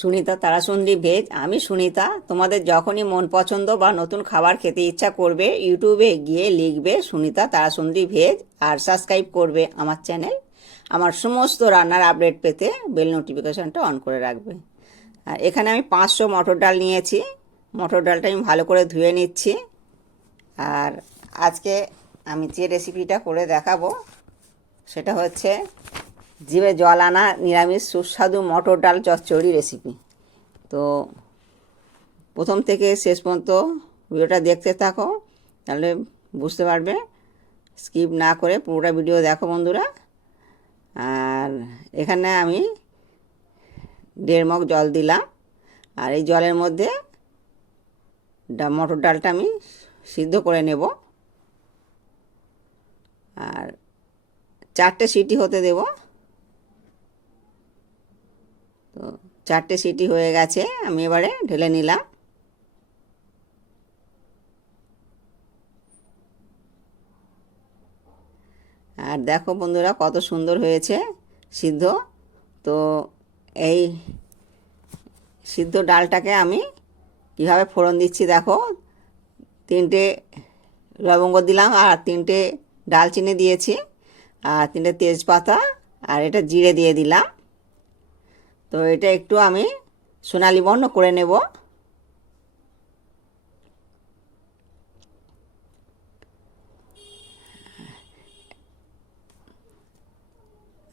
Sunita Tarasundari veg, আমি সুনিতা, তোমাদের যখনই মন পছন্দ বা নতুন খাবার খেতে ইচ্ছা করবে, ইউটিউবে গিয়ে লিখবে সুনিতা তারাসুন্দরী ভেজ আর সাবস্ক্রাইব করবে আমার চ্যানেল। আমার সমস্ত রান্নার আপডেট পেতে বেল নোটিফিকেশানটা অন করে রাখবে। আর এখানে আমি পাঁচশো মটর ডাল নিয়েছি। মটর ডালটা আমি ভালো করে ধুয়ে নিচ্ছি। আর আজকে আমি যে রেসিপিটা করে দেখাবো, সেটা হচ্ছে জিভে জল আনা, নিরামিষ, সুস্বাদু মটর ডাল চচ্চড়ি রেসিপি তো প্রথম থেকে শেষ পর্যন্ত ভিডিওটা দেখতে থাকো, তাহলে বুঝতে পারবে। স্কিপ না করে পুরোটা ভিডিও দেখো বন্ধুরা। আর এখানে আমি দেড় মগ জল দিলাম। আর এই জলের মধ্যে মটর ডালটা আমি সিদ্ধ করে নেব। আর চারটে সিটি হতে দেবো তো চারটে সিটি হয়ে গেছে, আমি এবারে ঢেলে নিলাম। আর দেখো বন্ধুরা কত সুন্দর হয়েছে সিদ্ধ। তো এই সিদ্ধ ডালটাকে আমি কীভাবে ফোড়ন দিচ্ছি দেখো। তিনটে লবঙ্গ দিলাম আর তিনটে ডালচিনি দিয়েছি, আর তিনটে তেজপাতা, আর এটা জিরে দিয়ে দিলাম। তো এটা একটু আমি সোনালি বর্ণ করে নেব।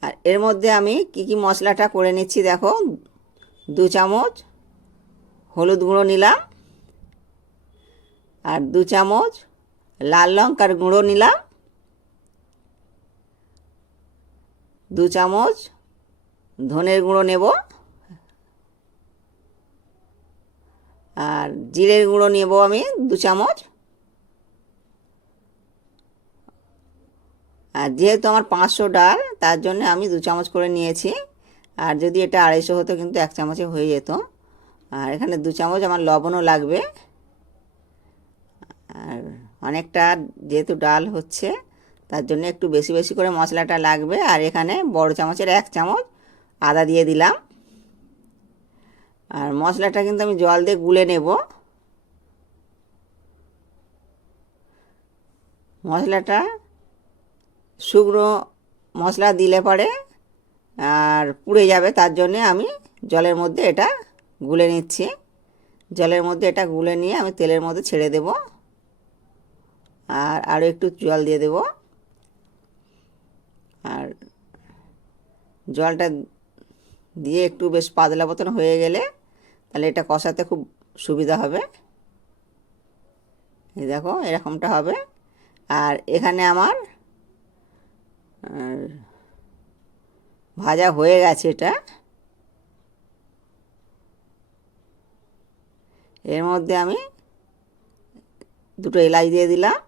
আর এর মধ্যে আমি কি কি মশলাটা করে নিচ্ছি দেখো। দু চামচ হলুদ গুঁড়ো নিলাম। আর দু চামচ লাল লঙ্কার গুঁড়ো নিলাম। দু চামচ ধনের গুঁড়ো নেব আর জিরের গুঁড়ো নেব আমি দু চামচ। আর যেহেতু আমার পাঁচশো ডাল, তার জন্য আমি দু চামচ করে নিয়েছি। আর যদি এটা আড়াইশো হতো, কিন্তু এক চামচে হয়ে যেত। আর এখানে দু চামচ আমার লবণও লাগবে। আর অনেকটা যেহেতু ডাল হচ্ছে, তার জন্য একটু বেশি বেশি করে মশলাটা লাগবে। আর এখানে বড় চামচের এক চামচ আদা দিয়ে দিলাম। আর মশলাটা কিন্তু আমি জল দিয়ে গুলে নেব। মশলাটা শুকনো মশলা দিলে পরে আর পুড়ে যাবে, তার জন্যে আমি জলের মধ্যে এটা গুলে নিচ্ছি। জলের মধ্যে এটা গুলে নিয়ে আমি তেলের মধ্যে ছেড়ে দেব। আর আরও একটু জল দিয়ে দেব। আর জলটা দিয়ে একটু বেশ পাতলা মতন হয়ে গেলে তাহলে এটা কষাতে খুব সুবিধা হবে। এই দেখো, এরকমটা হবে। আর এখানে আমার ভাজা হয়ে গেছে এটা। এর মধ্যে আমি দুটো এলাচ দিয়ে দিলাম।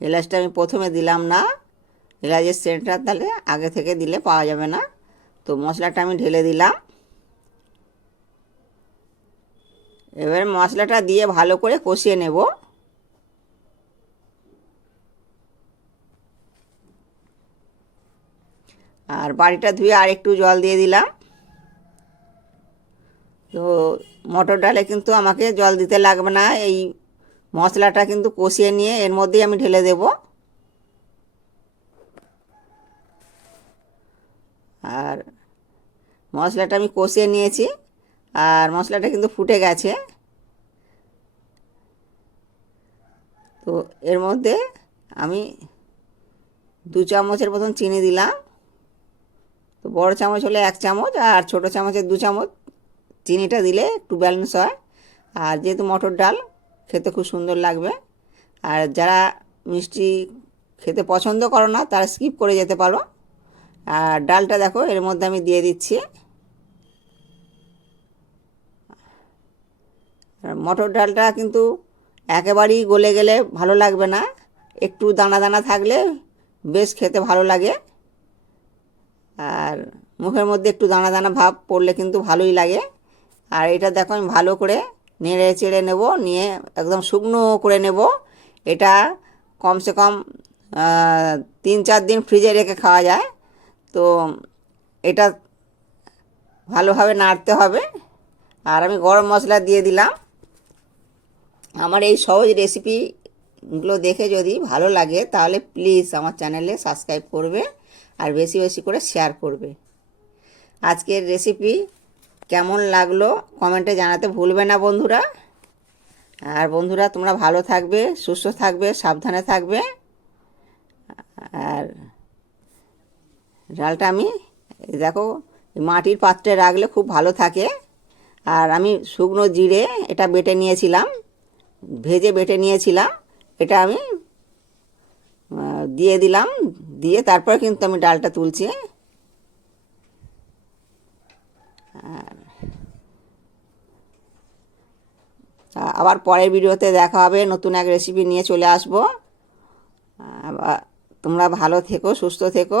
এলাচটা আমি প্রথমে দিলাম না। এলাচের সেন্টটা তাহলে আগে থেকে দিলে পাওয়া যাবে না। তো মশলাটা আমি ঢেলে দিলাম। এবার মশলাটা দিয়ে ভালো করে কষিয়ে নেব। আর বাড়িটা ধুয়ে আর একটু জল দিয়ে দিলাম। তো মটর ডালে কিন্তু আমাকে জল দিতে লাগবে না। এই মশলাটা কিন্তু কষিয়ে নিয়ে এর মধ্যেই আমি ঢেলে দেব। আর মশলাটা আমি কষিয়ে নিয়েছি, আর মশলাটা কিন্তু ফুটে গেছে। তো এর মধ্যে আমি দু চামচের মতন চিনি দিলাম। তো বড় চামচ হলে এক চামচ, আর ছোট চামচের দু চামচ চিনিটা দিলে একটু ব্যালেন্স হয়। আর যেহেতু মটর ডাল, খেতে খুব সুন্দর লাগবে। আর যারা মিষ্টি খেতে পছন্দ করো না, তারা স্কিপ করে যেতে পারো। আর ডালটা দেখো, এর মধ্যে আমি দিয়ে দিচ্ছি। মটর ডালটা কিন্তু একেবারেই গলে গেলে ভালো লাগবে না। একটু দানা দানা থাকলে বেশ খেতে ভালো লাগে। আর মুখের মধ্যে একটু দানা দানা ভাব পড়লে কিন্তু ভালোই লাগে। আর এটা দেখো, আমি ভালো করে নেড়ে চেড়ে নেব, নিয়ে একদম শুকনো করে নেব। এটা কমসে কম তিন চার দিন ফ্রিজে রেখে খাওয়া যায়। তো এটা ভালোভাবে নাড়তে হবে। আর আমি গরম মশলা দিয়ে দিলাম। আমার এই সহজ রেসিপিগুলো দেখে যদি ভালো লাগে, তাহলে প্লিজ আমার চ্যানেলে সাবস্ক্রাইব করবে আর বেশি বেশি করে শেয়ার করবে। আজকের রেসিপি কেমন লাগল কমেন্টে জানাতে ভুলবে না বন্ধুরা। আর বন্ধুরা, তোমরা ভালো থাকবে, সুস্থ থাকবে, সাবধানে থাকবে। আর ডালটা আমি দেখো মাটির পাত্রে রাখলে খুব ভালো থাকে। আর আমি শুকনো জিরে এটা বেটে নিয়েছিলাম, ভেজে বেটে নিয়েছিলাম, এটা আমি দিয়ে দিলাম, দিয়ে তারপরে কিন্তু আমি ডালটা তুলছি। আর আবার পরের ভিডিওতে দেখা হবে, নতুন এক রেসিপি নিয়ে চলে আসব। তোমরা ভালো থেকো, সুস্থ থেকো।